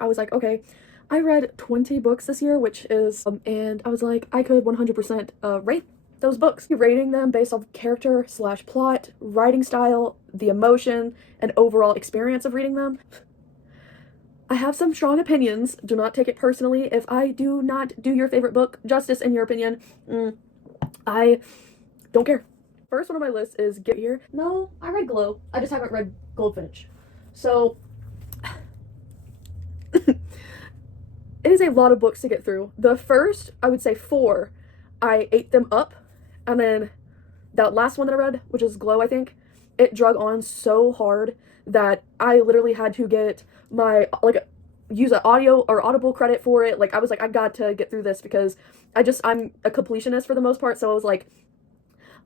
I was like, okay, I read 20 books this year, which is, and I was like, I could 100% rate those books. Rating them based off character slash plot, writing style, the emotion, and overall experience of reading them. I have some strong opinions. Do not take it personally. If I do not do your favorite book justice in your opinion, I don't care. First one on my list is Get Here. No, I read Glow. I just haven't read Goldfinch. So, it is a lot of books to get through. The first, I would say 4, I ate them up. And then that last one that I read, which is Glow, I think, it drug on so hard that I literally had to get my, like, use an audio or audible credit for it. Like, I was like, I got to get through this because I'm a completionist for the most part. So I was like,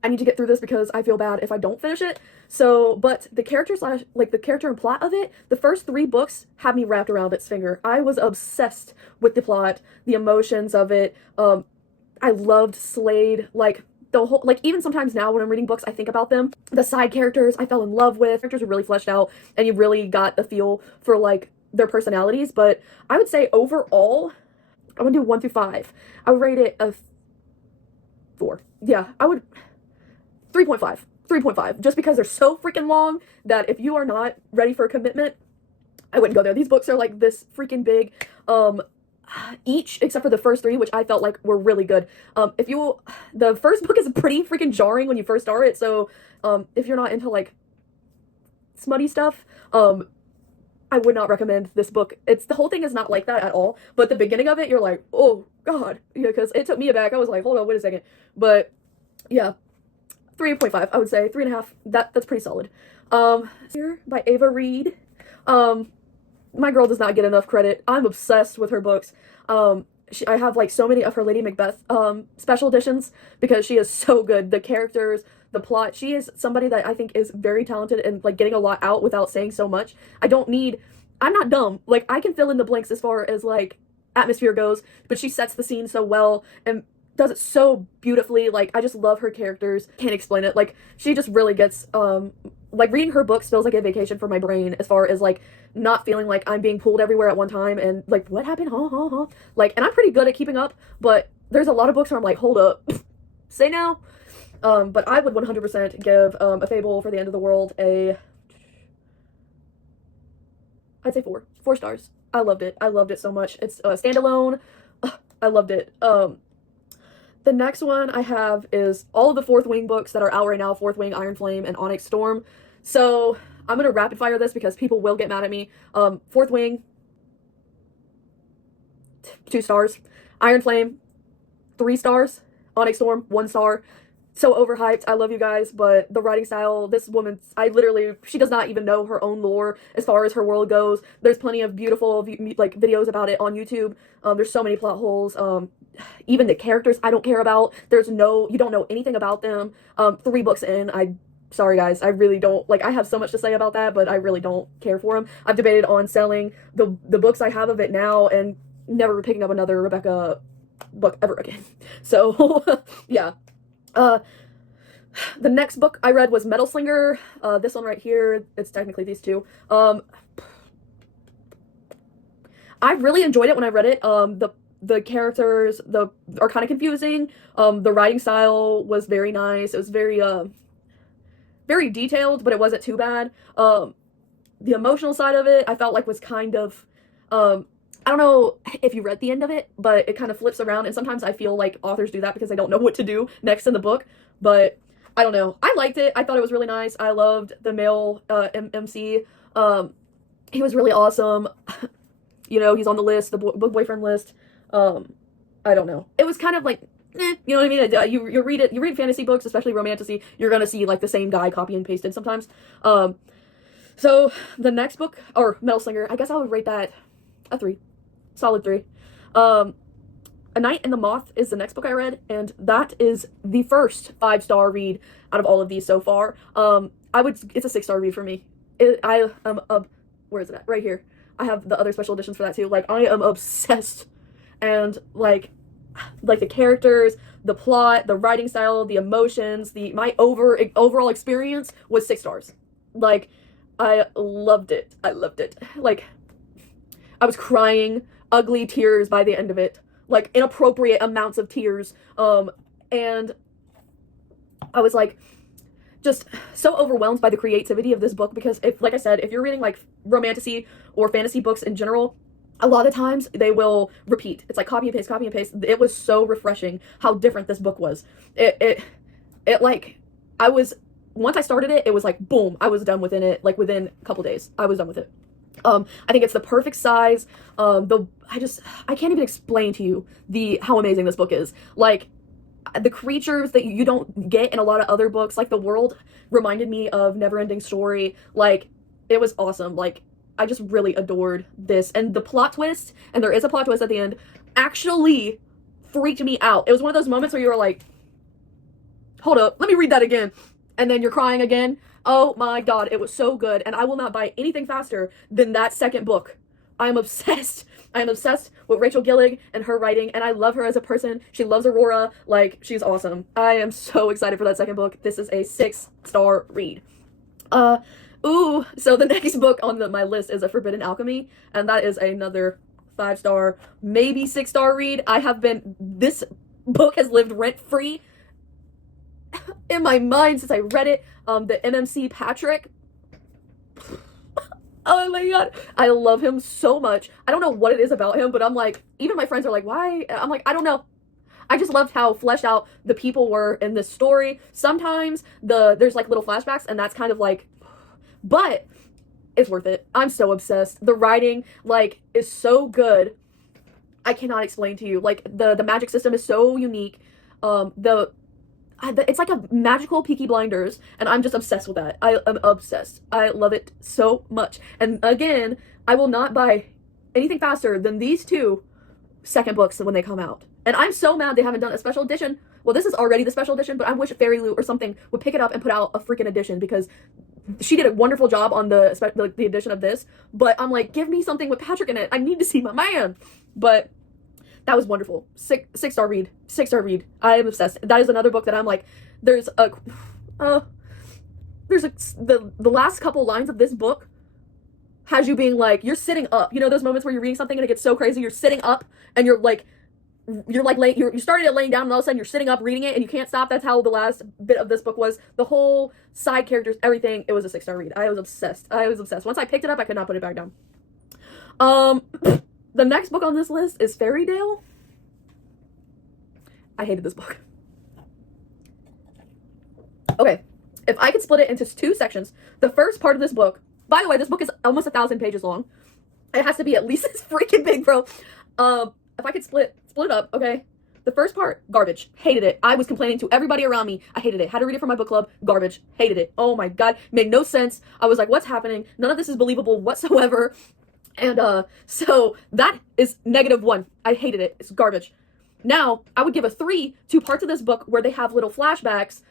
I need to get through this because I feel bad if I don't finish it. So, but the character and plot of it, the first 3 books had me wrapped around its finger. I was obsessed with the plot, the emotions of it. I loved Slade, like, the whole, like, even sometimes now when I'm reading books, I think about them. The side characters I fell in love with. Characters were really fleshed out, and you really got the feel for, like, their personalities. But I would say overall, I'm gonna do 1 through 5. I would rate it a 4. Yeah, I would 3.5. 3.5. Just because they're so freaking long that if you are not ready for a commitment, I wouldn't go there. These books are like this freaking big. Each except for the first 3, which I felt like were really good. The first book is pretty freaking jarring when you first start it. So, if you're not into like smutty stuff, I would not recommend this book. The whole thing is not like that at all. But the beginning of it, you're like, oh god, yeah, because it took me aback. I was like, hold on, wait a second. But yeah, 3.5. I would say 3.5. That's pretty solid. Here by Ava Reed. My girl does not get enough credit. I'm obsessed with her books. I have like so many of her Lady Macbeth special editions because she is so good. The characters, the plot. She is somebody that I think is very talented and like getting a lot out without saying so much. I'm not dumb. Like I can fill in the blanks as far as like atmosphere goes, but she sets the scene so well and does it so beautifully. Like I just love her characters. Can't explain it. Like she just really gets like reading her books feels like a vacation for my brain as far as like not feeling like I'm being pulled everywhere at one time and like what happened, like, and I'm pretty good at keeping up, but there's a lot of books where I'm like, hold up, say now. But I would 100% give A Fable for the End of the World I'd say 4 stars. I loved it so much. It's standalone. I loved it. The next one I have is all of the Fourth Wing books that are out right now: Fourth Wing, Iron Flame, and Onyx Storm. So I'm gonna rapid fire this because people will get mad at me. Fourth Wing, 2 stars. Iron Flame, 3 stars. Onyx Storm, 1 star. So overhyped. I love you guys, but the writing style, this woman, she does not even know her own lore as far as her world goes. There's plenty of beautiful like videos about it on YouTube. There's so many plot holes. Even the characters I don't care about. You don't know anything about them. 3 books in, sorry guys, I really don't, like, I have so much to say about that, but I really don't care for them. I've debated on selling the books I have of it now and never picking up another Rebecca book ever again. So, yeah. The next book I read was Metal Slinger. This one right here, it's technically these 2. I really enjoyed it when I read it. The characters are kind of confusing. The writing style was very nice. It was very very detailed, but it wasn't too bad. The emotional side of it I felt like was kind of I don't know if you read the end of it, but it kind of flips around, and sometimes I feel like authors do that because they don't know what to do next in the book. But I don't know. I liked it. I thought it was really nice. I loved the male MC. He was really awesome. You know, he's on the list, the boyfriend list. I don't know. It was kind of like, you know what I mean? You read fantasy books, especially romantasy, you're gonna see like the same guy copy and pasted sometimes. So the next book, or Metal Slinger, I guess I would rate that a 3. Solid 3. A Night in the Moth is the next book I read, and that is the first 5-star read out of all of these so far. It's a 6-star read for me. Where is it at? Right here. I have the other special editions for that too. Like, I am obsessed, and like the characters, the plot, the writing style, the emotions, my overall experience was 6 stars. Like, I loved it. Like, I was crying ugly tears by the end of it, like inappropriate amounts of tears. And I was like just so overwhelmed by the creativity of this book because if, like I said, if you're reading like romantasy or fantasy books in general, a lot of times they will repeat. It's like copy and paste, copy and paste. It was so refreshing how different this book was. It like I was once I started it, it was like boom, I was done within it. Like within a couple days, I was done with it. I think it's the perfect size. I can't even explain to you the how amazing this book is. Like the creatures that you don't get in a lot of other books, like the world reminded me of Neverending Story. Like it was awesome. Like I just really adored this, and the plot twist, and there is a plot twist at the end, actually freaked me out. It was one of those moments where you were like, hold up, let me read that again. And then you're crying again. Oh my god, it was so good. And I will not buy anything faster than that second book. I am obsessed. I am obsessed with Rachel Gillig and her writing, and I love her as a person. She loves Aurora. Like, she's awesome. I am so excited for that second book. This is a 6-star read. So the next book on my list is A Forbidden Alchemy, and that is another 5-star, maybe 6-star read. This book has lived rent-free in my mind since I read it. The MMC Patrick. Oh my god, I love him so much. I don't know what it is about him, but I'm like, even my friends are like, why? I'm like, I don't know. I just loved how fleshed out the people were in this story. Sometimes there's like little flashbacks, and that's kind of like, but it's worth it. I'm so obsessed. The writing like is so good. I cannot explain to you. Like the magic system is so unique. It's like a magical Peaky Blinders, and I'm just obsessed with that. I am obsessed. I love it so much. And again, I will not buy anything faster than these two second books when they come out. And I'm so mad they haven't done a special edition. Well, this is already the special edition, but I wish Fairy Loot or something would pick it up and put out a freaking edition, because she did a wonderful job on the edition of this. But I'm like, give me something with Patrick in it. I need to see my man. But that was wonderful. 6-star read. 6-star read. I am obsessed. That is another book that I'm like, the last couple lines of this book has you being like, you're sitting up. You know those moments where you're reading something and it gets so crazy, you're sitting up and you started it laying down, and all of a sudden you're sitting up reading it and you can't stop. That's how the last bit of this book was. The whole side characters, everything. It was a 6-star read. I was obsessed. Once I picked it up, I could not put it back down. The next book on this list is Fairy Tale. I hated this book. Okay, if I could split it into 2 sections, the first part of this book, by the way, this book is almost 1,000 pages long. It has to be at least as freaking big, bro. If I could split it up, okay? The first part, garbage. Hated it. I was complaining to everybody around me. I hated it. Had to read it for my book club. Garbage. Hated it. Oh my god. Made no sense. I was like, what's happening? None of this is believable whatsoever. And so that is -1. I hated it. It's garbage. Now, I would give a 3 to parts of this book where they have little flashbacks.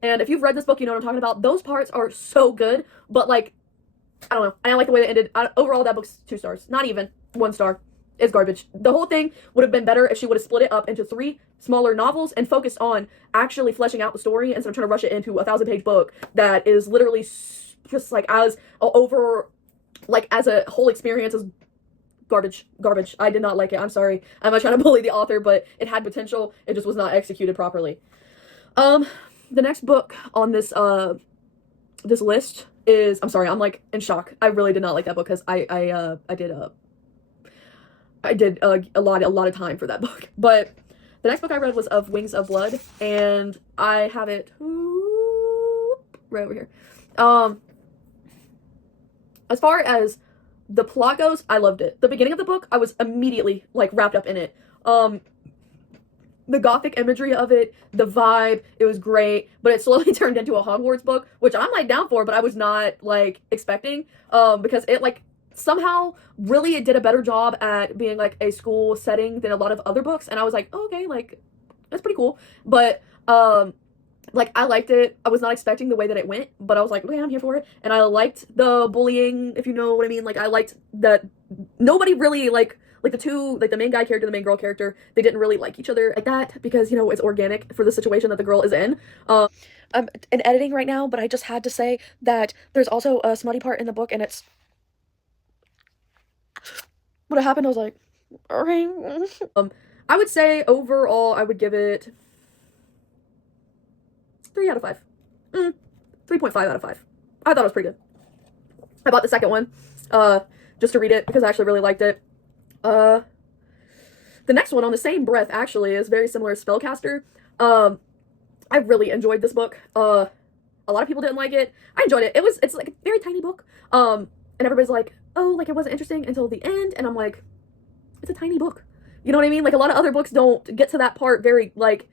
And if you've read this book, you know what I'm talking about. Those parts are so good. But like, I don't know. I don't like the way they ended. Overall, that book's 2 stars. Not even 1 star. It's garbage. The whole thing would have been better if she would have split it up into 3 smaller novels and focused on actually fleshing out the story instead of trying to rush it into a 1,000-page book that is literally just like as a whole experience is garbage. I did not like it. I'm sorry. I'm not trying to bully the author, but it had potential. It just was not executed properly. The next book on this this list is, I'm sorry, I'm like in shock. I really did not like that book because I did a lot of time for that book. But the next book I read was Of Wings of Blood, and I have it right over here. As far as the plot goes, I loved it. The beginning of the book, I was immediately like wrapped up in it. The gothic imagery of it, the vibe, it was great, but it slowly turned into a Hogwarts book, which I'm like down for, but I was not like expecting, because it like somehow really it did a better job at being like a school setting than a lot of other books, and I was like, oh, okay, like that's pretty cool. But like I liked it. I was not expecting the way that it went, but I was like, okay, I'm here for it. And I liked the bullying, if you know what I mean. Like I liked that nobody really like the two, like the main guy character, the main girl character, they didn't really like each other like that, because you know it's organic for the situation that the girl is in. I'm in editing right now, but I just had to say that there's also a smutty part in the book, and it's when it happened, I was like, okay. I would say overall, I would give it 3 out of 5. 3.5 out of 5. I thought it was pretty good. I bought the second one, just to read it because I actually really liked it. The next one on the same breath actually is very similar to Spellcaster. I really enjoyed this book. A lot of people didn't like it. I enjoyed it. It's like a very tiny book. And everybody's like, oh, like it wasn't interesting until the end. And I'm like, it's a tiny book. You know what I mean? Like a lot of other books don't get to that part very like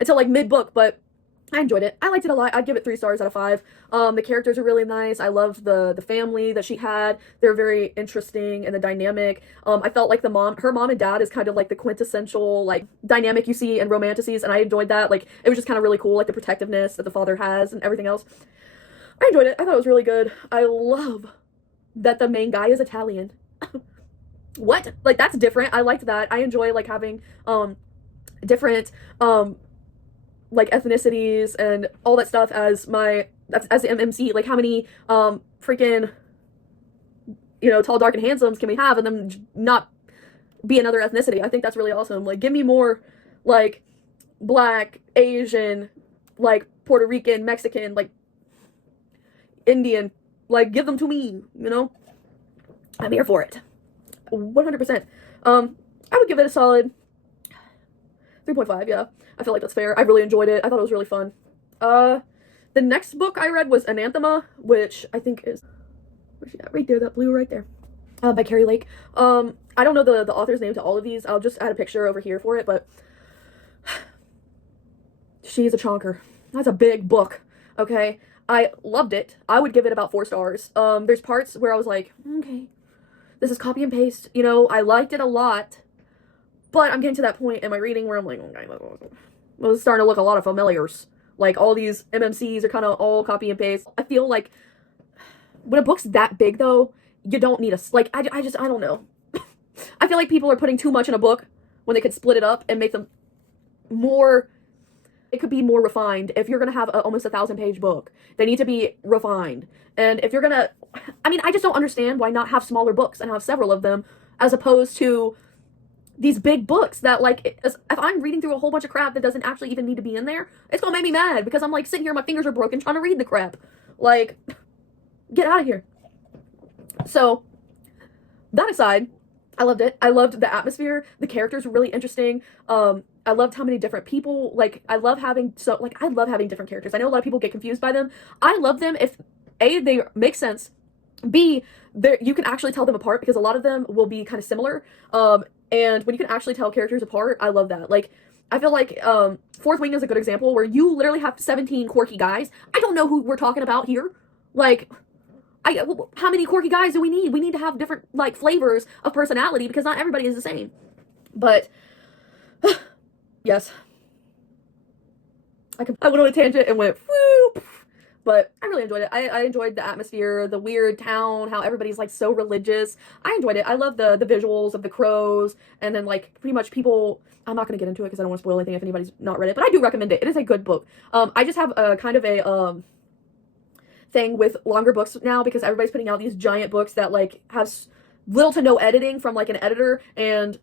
until like mid book, but I enjoyed it. I liked it a lot. I'd give it 3 stars out of 5. The characters are really nice. I loved the family that she had. They're very interesting and the dynamic. I felt like her mom and dad is kind of like the quintessential like dynamic you see in romanticies, and I enjoyed that. Like it was just kind of really cool, like the protectiveness that the father has and everything else. I enjoyed it. I thought it was really good. I love that the main guy is Italian. What? Like that's different. I liked that. I enjoy like having different like ethnicities and all that stuff as the MMC. Like how many freaking tall, dark, and handsomes can we have and them not be another ethnicity? I think that's really awesome. Like give me more like black, Asian, like Puerto Rican, Mexican, like Indian, like give them to me, I'm here for it. 100%. I would give it a solid 3.5, yeah. I feel like that's fair. I really enjoyed it. I thought it was really fun. The next book I read was Anathema, which I think is, where's she at? Right there, that blue right there. By Carrie Lake. I don't know the author's name to all of these. I'll just add a picture over here for it, but she's a chonker. That's a big book, okay? I loved it. I would give it about 4 stars. There's parts where I was like, okay, this is copy and paste. I liked it a lot, but I'm getting to that point in my reading where I'm like, okay, well, it's starting to look a lot of familiars. Like all these MMCs are kind of all copy and paste. I feel like when a book's that big though, you don't need I don't know. I feel like people are putting too much in a book when they could split it up and make them more, it could be more refined. If you're going to have almost 1,000-page book, they need to be refined. And if you're going to, I just don't understand why not have smaller books and have several of them as opposed to these big books that like, if I'm reading through a whole bunch of crap that doesn't actually even need to be in there, it's going to make me mad because I'm like sitting here, my fingers are broken trying to read the crap. Like, get out of here. So, that aside, I loved it. I loved the atmosphere. The characters were really interesting. I loved how many different people, I love having different characters. I know a lot of people get confused by them. I love them if A, they make sense. B, you can actually tell them apart because a lot of them will be kind of similar. And when you can actually tell characters apart, I love that. Like, I feel like Fourth Wing is a good example where you literally have 17 quirky guys. I don't know who we're talking about here. Like, how many quirky guys do we need? We need to have different, flavors of personality because not everybody is the same. But, yes. I went on a tangent and went, whoop. But I really enjoyed it. I enjoyed the atmosphere, the weird town, how everybody's, so religious. I enjoyed it. I love the visuals of the crows, and then, pretty much people... I'm not going to get into it because I don't want to spoil anything if anybody's not read it, but I do recommend it. It is a good book. I just have a kind of a thing with longer books now because everybody's putting out these giant books that, has little to no editing from, an editor, and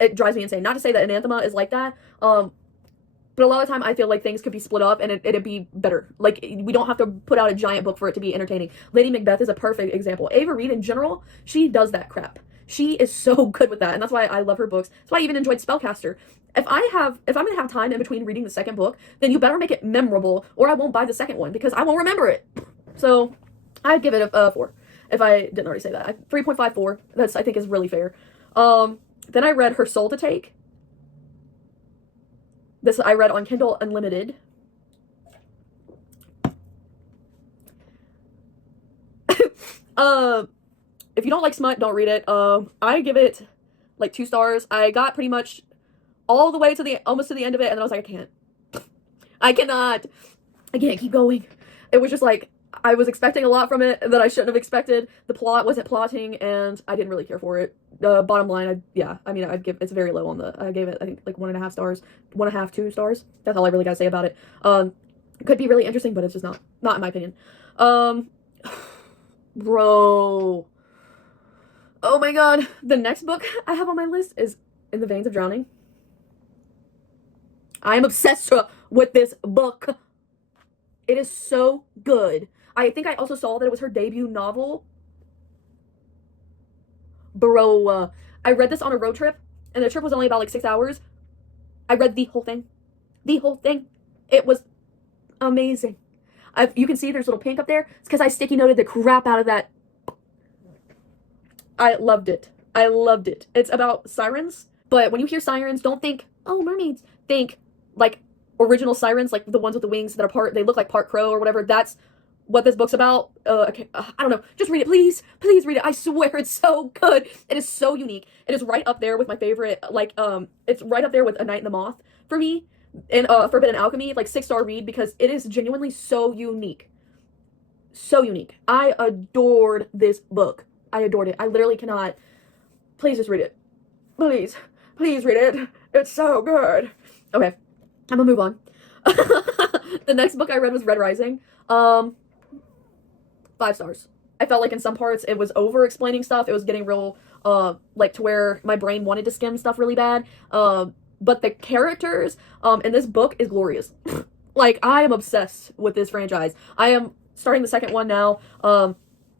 it drives me insane. Not to say that Anathema is like that, but a lot of the time I feel like things could be split up and it'd be better. Like, we don't have to put out a giant book for it to be entertaining. Lady Macbeth is a perfect example. Ava Reid in general, she does that crap. She is so good with that, and that's why I love her books. That's why I even enjoyed Spellcaster. If I'm gonna have time in between reading the second book, then you better make it memorable or I won't buy the second one because I won't remember it. So I'd give it a 4 if I didn't already say that. 3.54. That's, I think, is really fair. Then I read Her Soul to Take. This I read on Kindle Unlimited. If you don't like smut, don't read it. I give it 2 stars. I got pretty much all the way to almost to the end of it, and then I was like, I can't keep going. It was just I was expecting a lot from it that I shouldn't have expected. The plot wasn't plotting, and I didn't really care for it. Bottom line, I'd give it's very low on I gave it, I think, 1.5 stars, 1.5, 2 stars. That's all I really gotta say about it. It could be really interesting, but it's just not in my opinion. Bro. Oh my god. The next book I have on my list is In the Veins of Drowning. I am obsessed with this book. It is so good. I think I also saw that it was her debut novel. Bro, I read this on a road trip, and the trip was only about like 6 hours. I read the whole thing. The whole thing. It was amazing. You can see there's a little pink up there. It's because I sticky noted the crap out of that. I loved it. I loved it. It's about sirens, but when you hear sirens, don't think, oh, mermaids. Think like original sirens, like the ones with the wings that are they look like part crow or whatever. That's what this book's about. Okay, I don't know. Just read it, please. Please read it. I swear it's so good. It is so unique. It is right up there with my favorite, it's right up there with A Night in the Moth for me and Forbidden Alchemy, like 6-star read because it is genuinely so unique. So unique. I adored this book. I adored it. I literally cannot. Please just read it. Please. Please read it. It's so good. Okay. I'm gonna move on. The next book I read was Red Rising. 5 stars. I felt like in some parts it was over explaining stuff. It was getting real like to where my brain wanted to skim stuff really bad. But the characters in this book is glorious. Like I am obsessed with this franchise. I am starting the second one now. I'm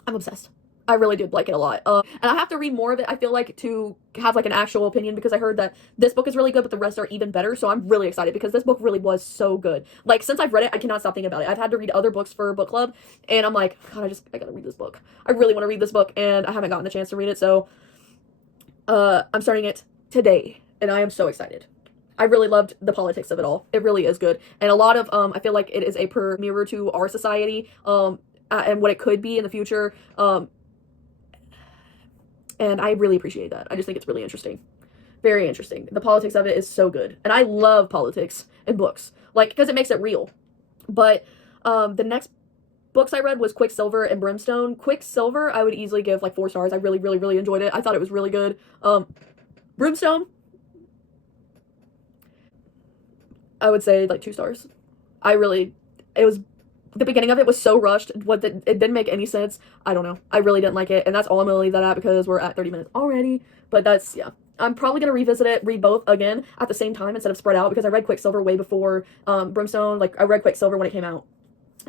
obsessed. I really did like it a lot. And I have to read more of it, I feel like, to have like an actual opinion because I heard that this book is really good, but the rest are even better. So I'm really excited because this book really was so good. Like since I've read it, I cannot stop thinking about it. I've had to read other books for book club and I'm like, God, I gotta read this book. I really want to read this book and I haven't gotten the chance to read it. So I'm starting it today and I am so excited. I really loved the politics of it all. It really is good. And a lot of, I feel like it is a mirror to our society and what it could be in the future. And I really appreciate that. I just think it's really interesting. Very interesting. The politics of it is so good. And I love politics in books. Like, because it makes it real. But the next books I read was Quicksilver and Brimstone. Quicksilver, I would easily give like 4 stars. I really, really, really enjoyed it. I thought it was really good. Brimstone, I would say like 2 stars. It was the beginning of it was so rushed. It didn't make any sense. I don't know. I really didn't like it. And that's all I'm gonna leave that at because we're at 30 minutes already. But that's, yeah. I'm probably gonna revisit it, read both again at the same time instead of spread out because I read Quicksilver way before Brimstone. Like I read Quicksilver when it came out.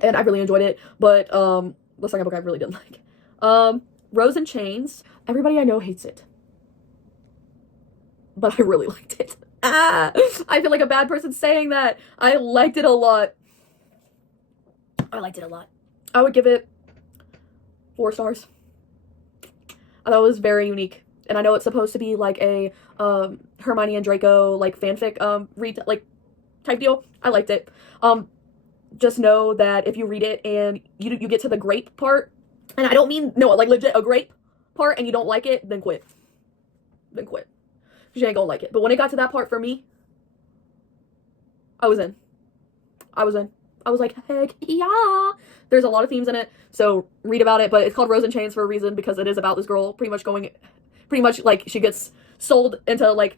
And I really enjoyed it. But the second book I really didn't like. Rose and Chains. Everybody I know hates it. But I really liked it. I feel like a bad person saying that. I liked it a lot. I liked it a lot. I would give it 4 stars. I thought it was very unique. And I know it's supposed to be like a Hermione and Draco like fanfic read like type deal. I liked it. Just know that if you read it and you get to the grape part, and I don't mean no like legit a grape part and you don't like it, then quit. Then quit. Because you ain't gonna like it. But when it got to that part for me, I was in. I was in. I was like, heck yeah. There's a lot of themes in it, so read about it. But it's called Rose and Chains for a reason because it is about this girl pretty much like she gets sold into like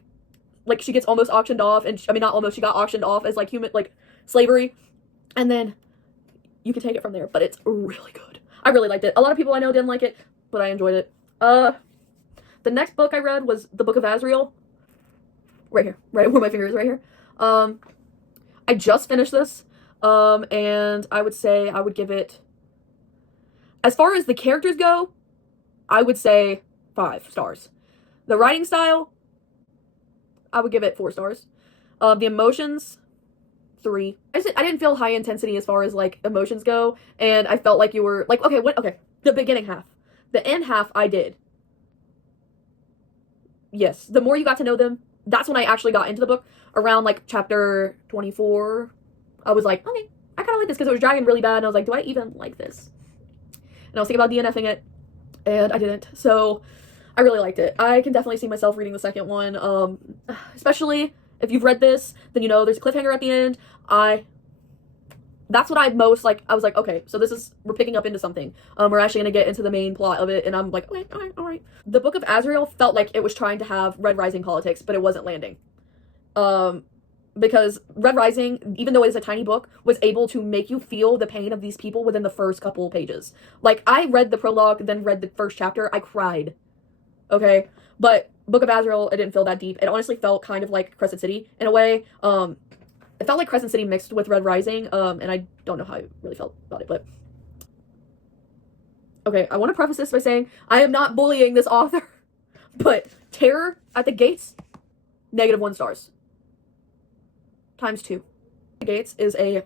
she gets almost auctioned off, and I mean not almost, she got auctioned off as like human like slavery, and then you can take it from there. But it's really good. I really liked it. A lot of people I know didn't like it, but I enjoyed it. The next book I read was the Book of Azrael. Right here, right where my finger is, right here. I just finished this. And I would say I would give it, as far as the characters go, I would say 5 stars. The writing style, I would give it 4 stars. The emotions, 3. I didn't feel high intensity as far as like emotions go, and I felt like you were like, okay, the beginning half. The end half I did. Yes, the more you got to know them, that's when I actually got into the book. Around like chapter 24, I was like, okay, I kind of like this because it was dragging really bad, and I was like, do I even like this? And I was thinking about DNFing it, and I didn't. So I really liked it. I can definitely see myself reading the second one, especially if you've read this, then you know there's a cliffhanger at the end. That's what I most like. I was like, okay, so we're picking up into something. We're actually gonna get into the main plot of it, and I'm like, okay, all right. The Book of Azrael felt like it was trying to have Red Rising politics, but it wasn't landing. Because Red Rising, even though it is a tiny book, was able to make you feel the pain of these people within the first couple pages. Like, I read the prologue, then read the first chapter, I cried. okay? But Book of Azrael, it didn't feel that deep. It honestly felt kind of like Crescent City in a way. It felt like Crescent City mixed with Red Rising, and I don't know how I really felt about it, but okay, I want to preface this by saying I am not bullying this author, but Terror at the Gates, -1 stars. ×2. The Gates is a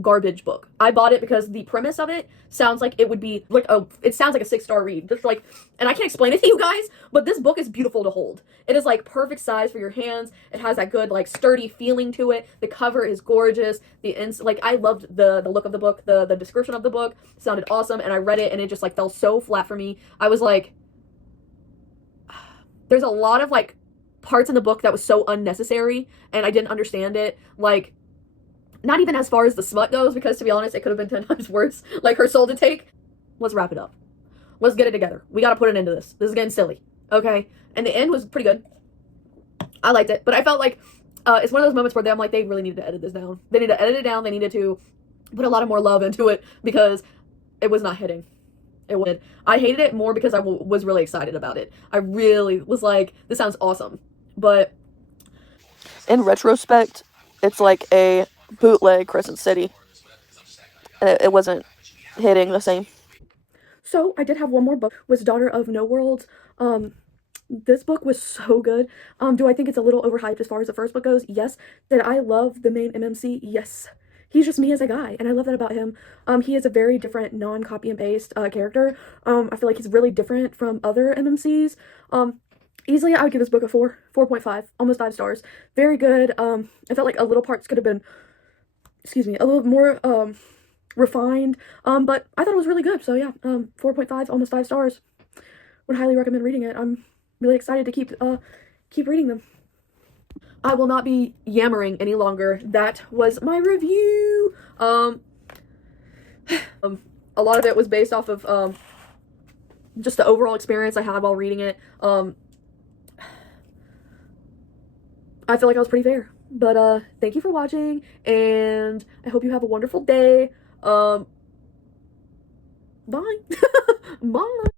garbage book. I bought it because the premise of it sounds like it would be like it sounds like a 6-star read. Just like, and I can't explain it to you guys, but this book is beautiful to hold. It is like perfect size for your hands. It has that good like sturdy feeling to it. The cover is gorgeous. Like I loved the look of the book. The description of the book sounded awesome, and I read it and it just like fell so flat for me. I was like, there's a lot of like parts in the book that was so unnecessary and I didn't understand it. Like, not even as far as the smut goes, because to be honest, it could have been 10 times worse. Like her soul to take. Let's wrap it up. Let's get it together. We gotta put an end to this. This is getting silly. Okay? And the end was pretty good. I liked it. But I felt like it's one of those moments where I'm like, they really needed to edit this down. They needed to edit it down. They needed to put a lot of more love into it because it was not hitting. It would. I hated it more because I was really excited about it. I really was like, this sounds awesome. But in retrospect, it's like a bootleg Crescent City. And it wasn't hitting the same. So I did have one more book, was Daughter of No Worlds. This book was so good. Do I think it's a little overhyped as far as the first book goes? Yes. Did I love the main MMC? Yes. He's just me as a guy, and I love that about him. He is a very different non-copy and paste character. I feel like he's really different from other MMCs. Easily, I would give this book a 4.5, almost 5 stars. Very good. I felt like a little parts could have been, a little more refined. But I thought it was really good. So yeah, 4.5, almost 5 stars. Would highly recommend reading it. I'm really excited to keep reading them. I will not be yammering any longer. That was my review. A lot of it was based off of just the overall experience I had while reading it. I feel like I was pretty fair. But thank you for watching, and I hope you have a wonderful day. Bye. Bye.